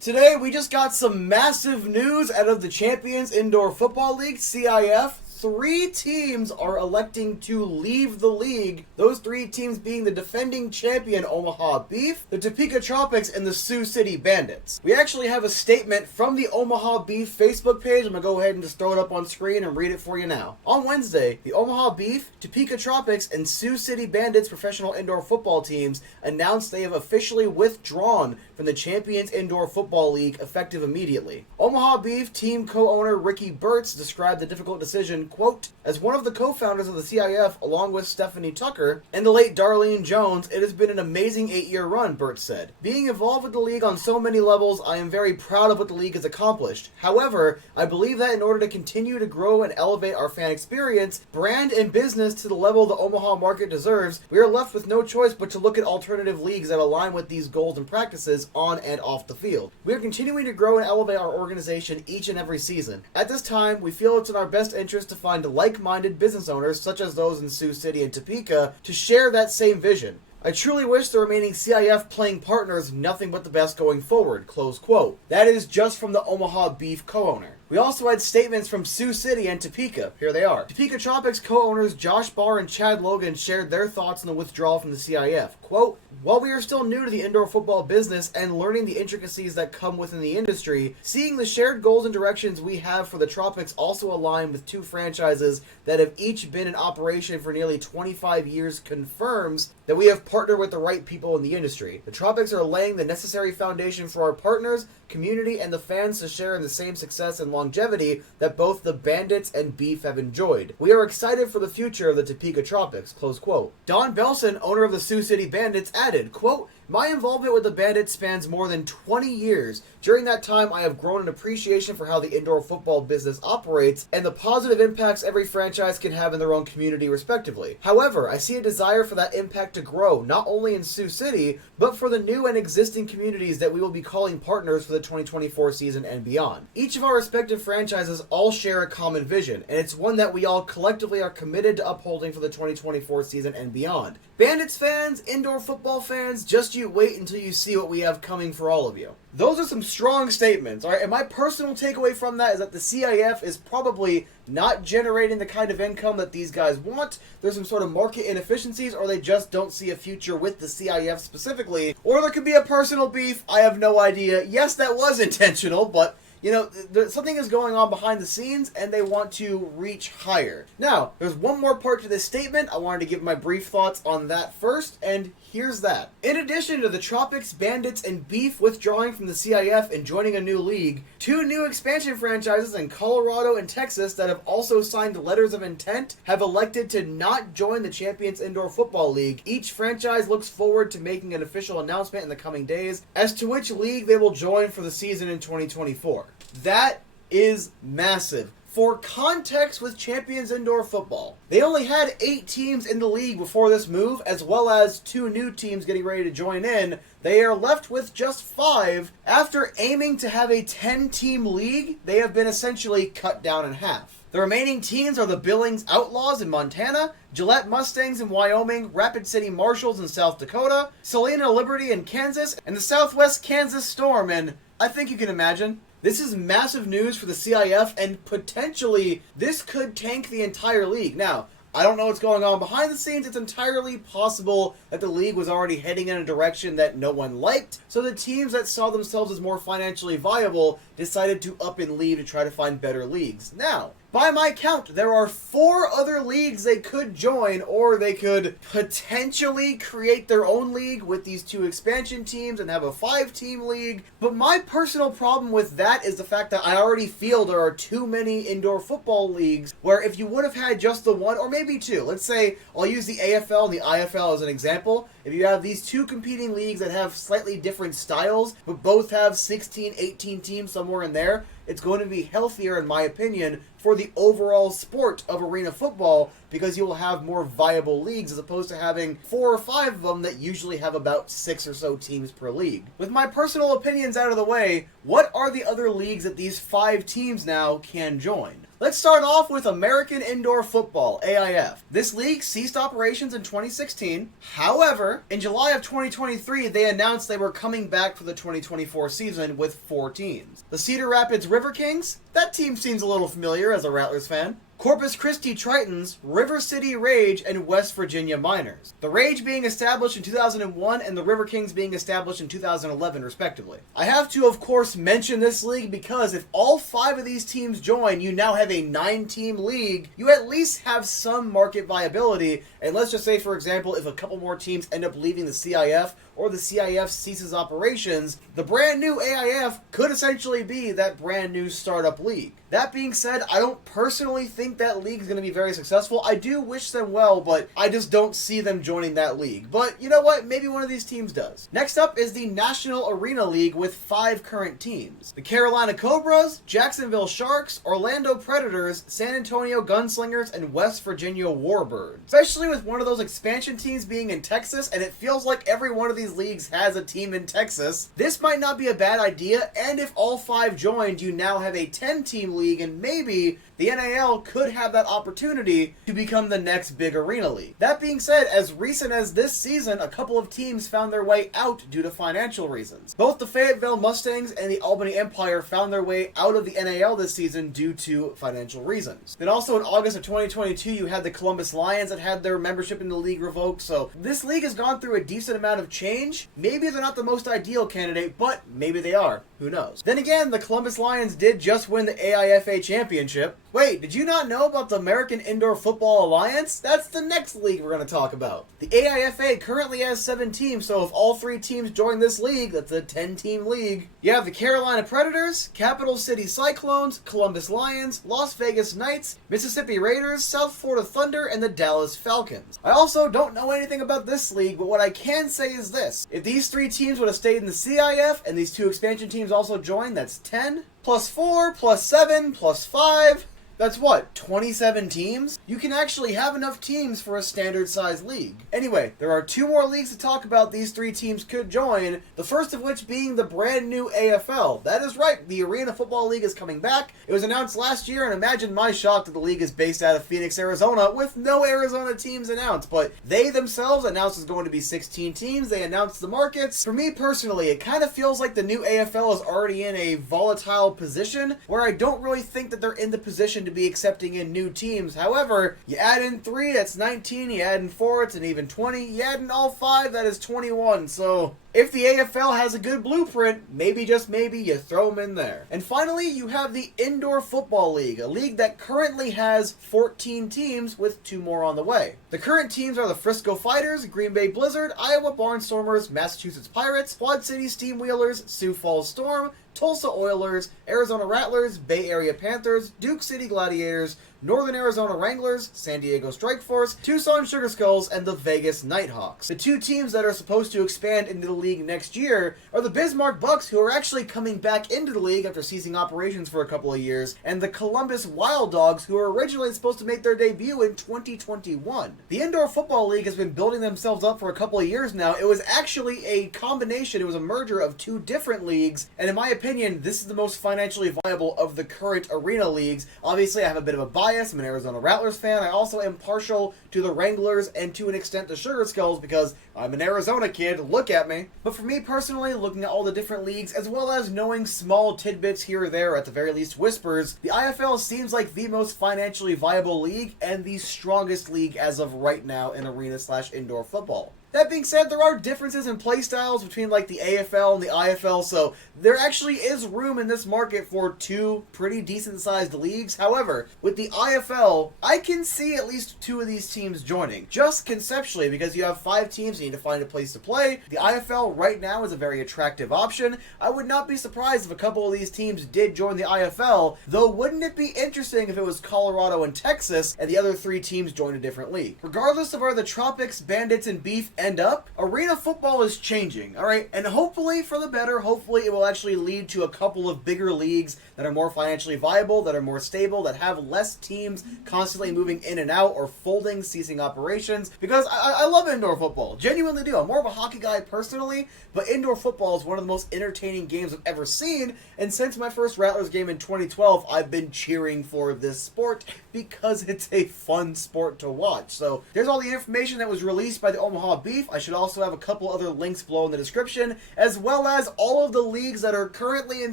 Today, we just got some massive news out of the Champions Indoor Football League, CIF. 3 teams are electing to leave the league. Those 3 teams being the defending champion Omaha Beef, the Topeka Tropics, and the Sioux City Bandits. We actually have a statement from the Omaha Beef Facebook page. I'm going to go ahead and just throw it up on screen and read it for you now. On Wednesday, the Omaha Beef, Topeka Tropics, and Sioux City Bandits professional indoor football teams announced they have officially withdrawn from the Champions Indoor Football League effective immediately. Omaha Beef team co-owner Ricky Burtz described the difficult decision, quote, "As one of the co-founders of the CIF, along with Stephanie Tucker and the late Darlene Jones, it has been an amazing 8-year run," Burtz said. "Being involved with the league on so many levels, I am very proud of what the league has accomplished. However, I believe that in order to continue to grow and elevate our fan experience, brand, and business to the level the Omaha market deserves, we are left with no choice but to look at alternative leagues that align with these goals and practices on and off the field. We are continuing to grow and elevate our organization each and every season. At this time, we feel it's in our best interest to find like-minded business owners, such as those in Sioux City and Topeka, to share that same vision. I truly wish the remaining CIF playing partners nothing but the best going forward," close quote. That is just from the Omaha Beef co-owner. We also had statements from Sioux City and Topeka. Here they are. Topeka Tropics co-owners Josh Barr and Chad Logan shared their thoughts on the withdrawal from the CIF. Quote, "While we are still new to the indoor football business and learning the intricacies that come within the industry, seeing the shared goals and directions we have for the Tropics also align with 2 franchises that have each been in operation for nearly 25 years confirms that we have partnered with the right people in the industry. The Tropics are laying the necessary foundation for our partners, community, and the fans to share in the same success and longevity that both the Bandits and Beef have enjoyed. We are excited for the future of the Topeka Tropics," close quote. Don Belson, owner of the Sioux City Bandits, added, quote, "My involvement with the Bandits spans more than 20 years. During that time, I have grown an appreciation for how the indoor football business operates and the positive impacts every franchise can have in their own community respectively. However, I see a desire for that impact to grow, not only in Sioux City, but for the new and existing communities that we will be calling partners for the 2024 season and beyond. Each of our respective franchises all share a common vision, and it's one that we all collectively are committed to upholding for the 2024 season and beyond. Bandits fans, indoor football fans, just you wait until you see what we have coming for all of you." Those are some strong statements, alright? And my personal takeaway from that is that the CIF is probably not generating the kind of income that these guys want. There's some sort of market inefficiencies, or they just don't see a future with the CIF specifically. Or there could be a personal beef. I have no idea. Yes, that was intentional, but you know, something is going on behind the scenes, and they want to reach higher. Now, there's one more part to this statement. I wanted to give my brief thoughts on that first, and here's that. In addition to the Tropics, Bandits, and Beef withdrawing from the CIF and joining a new league, 2 new expansion franchises in Colorado and Texas that have also signed letters of intent have elected to not join the Champions Indoor Football League. Each franchise looks forward to making an official announcement in the coming days as to which league they will join for the season in 2024. That is massive. For context with Champions Indoor Football, they only had 8 teams in the league before this move, as well as 2 new teams getting ready to join in. They are left with just 5. After aiming to have a 10-team league, they have been essentially cut down in half. The remaining teams are the Billings Outlaws in Montana, Gillette Mustangs in Wyoming, Rapid City Marshals in South Dakota, Salina Liberty in Kansas, and the Southwest Kansas Storm, and I think you can imagine. This is massive news for the CIF, and potentially this could tank the entire league. Now, I don't know what's going on behind the scenes. It's entirely possible that the league was already heading in a direction that no one liked, so the teams that saw themselves as more financially viable decided to up and leave to try to find better leagues. Now, by my count, there are 4 other leagues they could join, or they could potentially create their own league with these 2 expansion teams and have a 5-team league. But my personal problem with that is the fact that I already feel there are too many indoor football leagues where if you would have had just the 1, or maybe 2, let's say I'll use the AFL and the IFL as an example. If you have these 2 competing leagues that have slightly different styles, but both have 16, 18 teams somewhere in there, it's going to be healthier, in my opinion, for the overall sport of arena football, because you will have more viable leagues as opposed to having 4 or 5 of them that usually have about 6 or so teams per league. With my personal opinions out of the way, what are the other leagues that these 5 teams now can join? Let's start off with American Indoor Football, AIF. This league ceased operations in 2016. However, in July of 2023, they announced they were coming back for the 2024 season with 4 teams. The Cedar Rapids River Kings, that team seems a little familiar as a Rattlers fan. Corpus Christi Tritons, River City Rage, and West Virginia Miners. The Rage being established in 2001 and the River Kings being established in 2011, respectively. I have to, of course, mention this league because if all 5 of these teams join, you now have a 9-team league. You at least have some market viability, and let's just say, for example, if a couple more teams end up leaving the CIF, or the CIF ceases operations, the brand new AIF could essentially be that brand new startup league. That being said, I don't personally think that league is going to be very successful. I do wish them well, but I just don't see them joining that league. But you know what? Maybe one of these teams does. Next up is the National Arena League with 5 current teams. The Carolina Cobras, Jacksonville Sharks, Orlando Predators, San Antonio Gunslingers, and West Virginia Warbirds. Especially with one of those expansion teams being in Texas, and it feels like every one of these leagues has a team in Texas. This might not be a bad idea, and if all 5 joined, you now have a 10-team league, and maybe the NAL could have that opportunity to become the next big arena league. That being said, as recent as this season, a couple of teams found their way out due to financial reasons. Both the Fayetteville Mustangs and the Albany Empire found their way out of the NAL this season due to financial reasons. Then also in August of 2022, you had the Columbus Lions that had their membership in the league revoked, so this league has gone through a decent amount of change. Maybe they're not the most ideal candidate, but maybe they are. Who knows? Then again, the Columbus Lions did just win the AIFA championship. Wait, did you not know about the American Indoor Football Alliance? That's the next league we're going to talk about. The AIFA currently has 7 teams, so if all 3 teams join this league, that's a 10-team league. You have the Carolina Predators, Capital City Cyclones, Columbus Lions, Las Vegas Knights, Mississippi Raiders, South Florida Thunder, and the Dallas Falcons. I also don't know anything about this league, but what I can say is this. If these 3 teams would have stayed in the CIF, and these 2 expansion teams also joined, that's 10, plus 4, plus 7, plus 5... That's what, 27 teams? You can actually have enough teams for a standard size league. Anyway, there are 2 more leagues to talk about these 3 teams could join, the first of which being the brand new AFL. That is right, the Arena Football League is coming back. It was announced last year, and imagine my shock that the league is based out of Phoenix, Arizona, with no Arizona teams announced. But they themselves announced it's going to be 16 teams, they announced the markets. For me personally, it kind of feels like the new AFL is already in a volatile position, where I don't really think that they're in the position to be accepting in new teams. However, you add in 3, that's 19, you add in 4, it's an even 20, you add in all 5, that is 21, so if the AFL has a good blueprint, maybe, just maybe, you throw them in there. And finally, you have the Indoor Football League, a league that currently has 14 teams with 2 more on the way. The current teams are the Frisco Fighters, Green Bay Blizzard, Iowa Barnstormers, Massachusetts Pirates, Quad City Steamwheelers, Sioux Falls Storm, Tulsa Oilers, Arizona Rattlers, Bay Area Panthers, Duke City Gladiators, Northern Arizona Wranglers, San Diego Strike Force, Tucson Sugar Skulls, and the Vegas Nighthawks. The 2 teams that are supposed to expand into the league next year are the Bismarck Bucks, who are actually coming back into the league after ceasing operations for a couple of years, and the Columbus Wild Dogs, who were originally supposed to make their debut in 2021. The Indoor Football League has been building themselves up for a couple of years now. It was actually a combination, it was a merger of 2 different leagues, and in my opinion, this is the most financially viable of the current arena leagues. Obviously, I have a bit of a bias. I'm an Arizona Rattlers fan. I also am partial to the Wranglers and to an extent the Sugar Skulls because I'm an Arizona kid. Look at me. But for me personally, looking at all the different leagues, as well as knowing small tidbits here or there, at the very least whispers, the IFL seems like the most financially viable league and the strongest league as of right now in arena/indoor football. That being said, there are differences in play styles between like the AFL and the IFL, so there actually is room in this market for 2 pretty decent sized leagues. However, with the IFL, I can see at least 2 of these teams joining, just conceptually, because you have 5 teams, you need to find a place to play. The IFL right now is a very attractive option. I would not be surprised if a couple of these teams did join the IFL, though wouldn't it be interesting if it was Colorado and Texas and the other 3 teams joined a different league. Regardless of where the Tropics, Bandits, and Beef end up, arena football is changing, alright? And hopefully for the better, hopefully it will actually lead to a couple of bigger leagues that are more financially viable, that are more stable, that have less teams constantly moving in and out or folding, ceasing operations. Because I love indoor football. Genuinely do. I'm more of a hockey guy personally, but indoor football is one of the most entertaining games I've ever seen. And since my first Rattlers game in 2012, I've been cheering for this sport because it's a fun sport to watch. So there's all the information that was released by the Omaha Beef. I should also have a couple other links below in the description, as well as all of the leagues that are currently in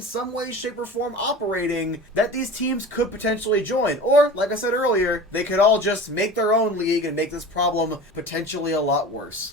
some way, shape, or form operating that these teams could potentially join. Or, like I said earlier, they could all just make their own league and make this problem potentially a lot worse.